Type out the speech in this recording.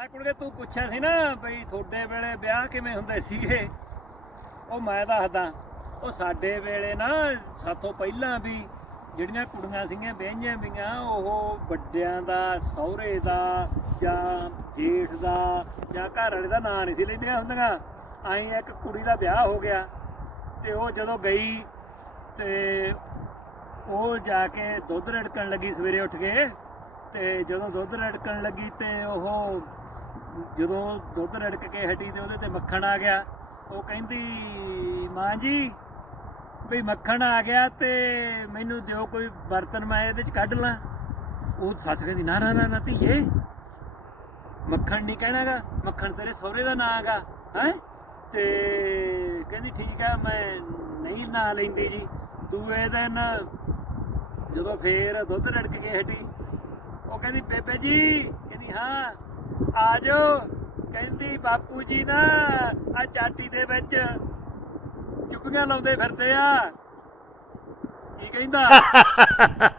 ਤਾਂ ਕੁੜੀਏ ਤੂੰ ਪੁੱਛਿਆ ਸੀ ਨਾ ਬਈ ਤੁਹਾਡੇ ਵੇਲੇ ਵਿਆਹ ਕਿਵੇਂ ਹੁੰਦੇ ਸੀਗੇ, ਉਹ ਮੈਂ ਦੱਸਦਾ, ਉਹ ਸਾਡੇ ਵੇਲੇ ਨਾ ਸਾਥੋਂ ਪਹਿਲਾਂ ਵੀ ਜਿਹੜੀਆਂ ਕੁੜੀਆਂ ਸੀਗੀਆਂ, ਵਿਆਹੀਆਂ ਵੀਆਂ, ਉਹ ਵੱਡਿਆਂ ਦਾ, ਸਹੁਰੇ ਦਾ ਜਾਂ ਜੇਠ ਦਾ ਜਾਂ ਘਰ ਵਾਲੇ ਦਾ ਨਾਂ ਨਹੀਂ ਸੀ ਲੈਂਦੀਆਂ ਹੁੰਦੀਆਂ। ਆਈ ਇੱਕ ਕੁੜੀ ਦਾ ਵਿਆਹ ਹੋ ਗਿਆ ਤੇ ਉਹ ਜਦੋਂ ਗਈ ਤੇ ਉਹ ਜਾ ਕੇ ਦੁੱਧ ਰੜਕਣ ਲੱਗੀ ਸਵੇਰੇ ਉੱਠ ਕੇ ਤੇ ਜਦੋਂ ਦੁੱਧ ਰੜਕਣ ਲੱਗੀ ਤੇ ਉਹ ਜਦੋਂ ਦੁੱਧ ਰੜਕ ਕੇ ਹਟੀ ਤੇ ਉਹਦੇ ਤੇ ਮੱਖਣ ਆ ਗਿਆ, ਉਹ ਕਹਿੰਦੀ, ਮਾਂ ਜੀ ਵੀ ਮੱਖਣ ਆ ਗਿਆ ਤੇ ਮੈਨੂੰ ਦਿਓ ਕੋਈ ਬਰਤਨ, ਮੈਂ ਇਹਦੇ ਚ ਕੱਢ ਲਾਂ। ਉਹ ਸੱਸ ਕਹਿੰਦੀ, ਨਾ ਨਾ ਨਾ ਧੀਏ, ਮੱਖਣ ਨਹੀਂ ਕਹਿਣਾਗਾ, ਮੱਖਣ ਤੇਰੇ ਸਹੁਰੇ ਦਾ ਨਾਂ ਹੈਗਾ, ਹੈ? ਤੇ ਕਹਿੰਦੀ, ਠੀਕ ਆ, ਮੈਂ ਨਹੀਂ ਨਾਂ ਲੈਂਦੀ ਜੀ। ਦੂਏ ਦਿਨ ਜਦੋਂ ਫੇਰ ਦੁੱਧ ਰੜਕ ਕੇ ਹਟੀ, ਉਹ ਕਹਿੰਦੀ, ਬੇਬੇ ਜੀ, ਕਹਿੰਦੀ, ਹਾਂ। ਆ ਜਾਓ। ਕਹਿੰਦੀ ਬਾਪੂ ਜੀ ਨਾ ਆ ਚਾਟੀ ਦੇ ਵਿੱਚ ਚੁੱਪੀਆਂ ਲਾਉਂਦੇ ਫਿਰਦੇ ਆ। ਕੀ ਕਹਿੰਦਾ?